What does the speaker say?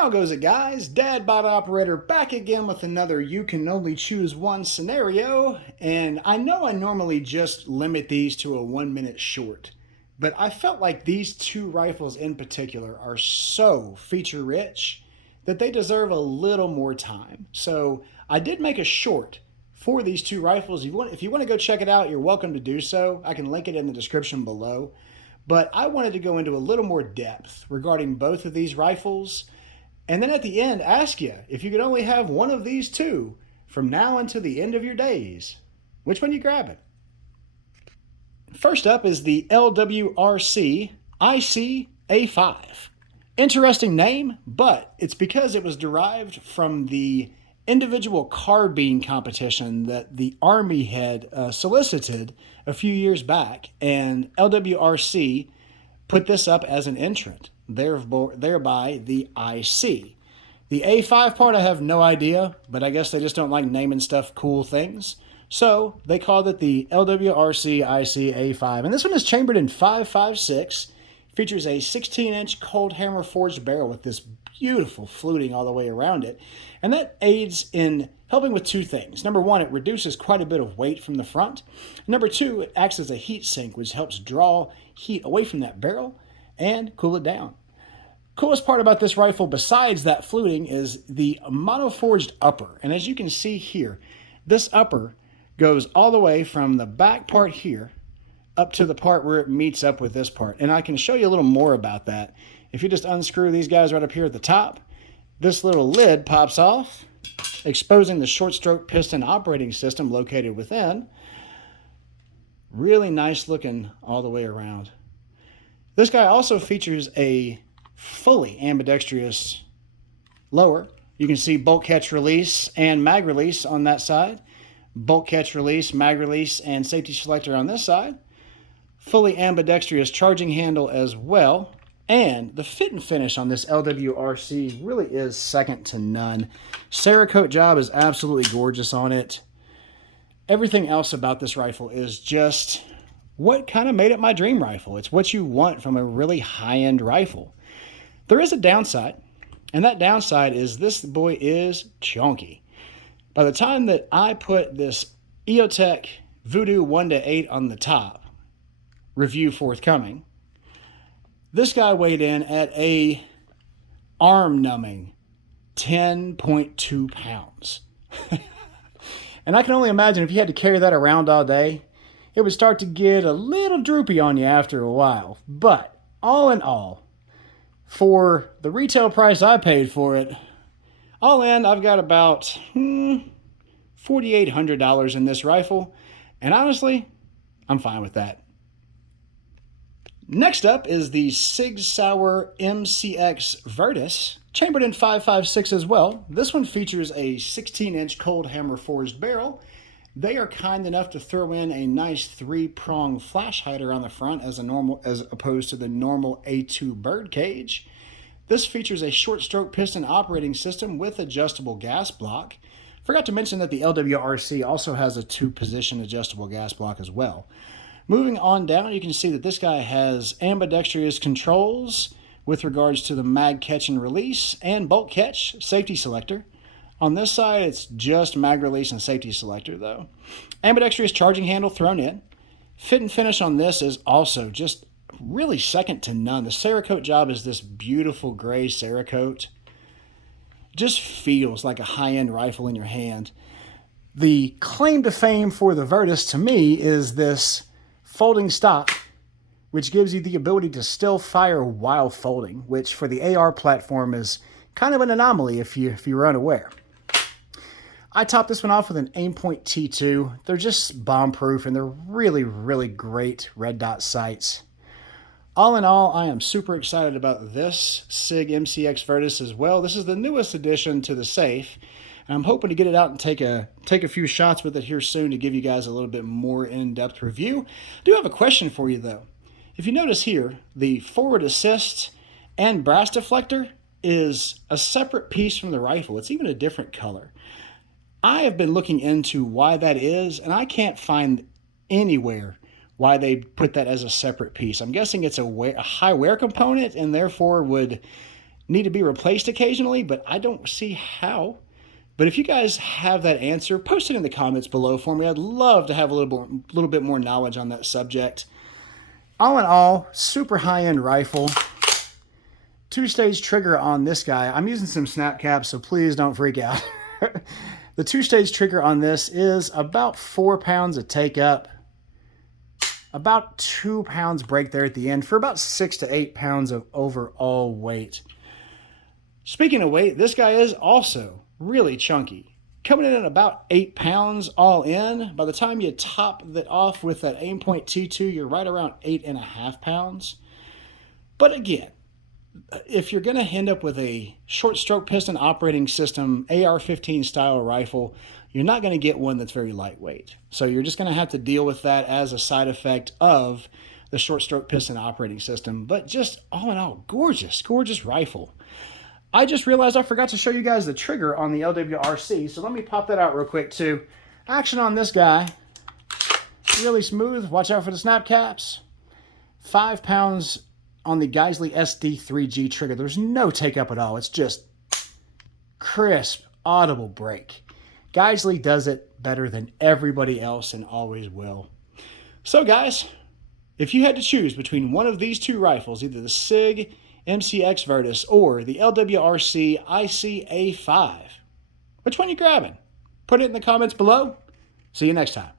How goes it, guys? DadBodOperator back again with another you can only choose one scenario. And I know I normally just limit these to a 1 minute short, but I felt like these two rifles in particular are so feature rich that they deserve a little more time. So I did make a short for these two rifles. If you want to go check it out, you're welcome to do so. I can link it in the description below. But I wanted to go into a little more depth regarding both of these rifles. And then at the end, ask you, if you could only have one of these two from now until the end of your days, which one you grabbing? First up is the LWRC IC A5. Interesting name, but it's because it was derived from the individual carbine competition that the Army had solicited a few years back, and LWRC put this up as an entrant, thereby the IC. The A5 part I have no idea, but I guess they just don't like naming stuff cool things. So they called it the LWRC IC A5. And this one is chambered in 5.56, features a 16-inch cold hammer forged barrel with this beautiful fluting all the way around it. And that aids in helping with two things. Number one, it reduces quite a bit of weight from the front. Number two, it acts as a heat sink, which helps draw heat away from that barrel and cool it down. Coolest part about this rifle, besides that fluting, is the mono-forged upper. And as you can see here, this upper goes all the way from the back part here up to the part where it meets up with this part. And I can show you a little more about that. If you just unscrew these guys right up here at the top, this little lid pops off, exposing the short stroke piston operating system located within. Really nice looking all the way around. This guy also features a fully ambidextrous lower. You can see bolt catch release and mag release on that side. Bolt catch release, mag release, and safety selector on this side. Fully ambidextrous charging handle as well. And the fit and finish on this LWRC really is second to none. Cerakote job is absolutely gorgeous on it. Everything else about this rifle is just what kind of made it my dream rifle. It's what you want from a really high-end rifle. There is a downside, and that downside is this boy is chunky. By the time that I put this EOTech Voodoo 1-8 on the top, review forthcoming, this guy weighed in at a arm-numbing 10.2 pounds. And I can only imagine if you had to carry that around all day, it would start to get a little droopy on you after a while. But all in all, for the retail price I paid for it, all in, I've got about $4,800 in this rifle. And honestly, I'm fine with that. Next up is the Sig Sauer MCX Virtus, chambered in 5.56 as well. This one features a 16-inch cold hammer forged barrel. They are kind enough to throw in a nice 3-prong flash hider on the front as opposed to the normal A2 bird cage. This features a short stroke piston operating system with adjustable gas block. Forgot to mention that the LWRC also has a 2-position adjustable gas block as well. Moving on down, you can see that this guy has ambidextrous controls with regards to the mag catch and release and bolt catch safety selector. On this side, it's just mag release and safety selector though. Ambidextrous charging handle thrown in. Fit and finish on this is also just really second to none. The Cerakote job is this beautiful gray Cerakote. Just feels like a high-end rifle in your hand. The claim to fame for the Virtus to me is this folding stock, which gives you the ability to still fire while folding, which for the AR platform is kind of an anomaly if you're unaware. I topped this one off with an Aimpoint T2. They're just bomb-proof, and they're really, really great red dot sights. All in all, I am super excited about this Sig MCX Virtus as well. This is the newest addition to the safe. I'm hoping to get it out and take a few shots with it here soon to give you guys a little bit more in-depth review. I do have a question for you though. If you notice here, the forward assist and brass deflector is a separate piece from the rifle. It's even a different color. I have been looking into why that is, and I can't find anywhere why they put that as a separate piece. I'm guessing it's a high wear component and therefore would need to be replaced occasionally, but I don't see how. But if you guys have that answer, post it in the comments below for me. I'd love to have a little bit more knowledge on that subject. All in all, super high-end rifle. Two-stage trigger on this guy. I'm using some snap caps, so please don't freak out. The two-stage trigger on this is about 4 pounds of take up. About 2 pounds break there at the end for about 6 to 8 pounds of overall weight. Speaking of weight, this guy is also really chunky. Coming in at about 8 pounds all in. By the time you top that off with that Aimpoint T2, you're right around 8.5 pounds. But again, if you're going to end up with a short stroke piston operating system, AR-15 style rifle, you're not going to get one that's very lightweight. So you're just going to have to deal with that as a side effect of the short stroke piston operating system. But just all in all, gorgeous, gorgeous rifle. I just realized I forgot to show you guys the trigger on the LWRC, so let me pop that out real quick too. Action on this guy, really smooth. Watch out for the snap caps. 5 pounds on the Geisley SD3G trigger. There's no take up at all. It's just crisp, audible break. Geisley does it better than everybody else and always will. So guys, if you had to choose between one of these two rifles, either the Sig MCX Virtus or the LWRC IC A5, which one you grabbing? Put it in the comments below. See you next time.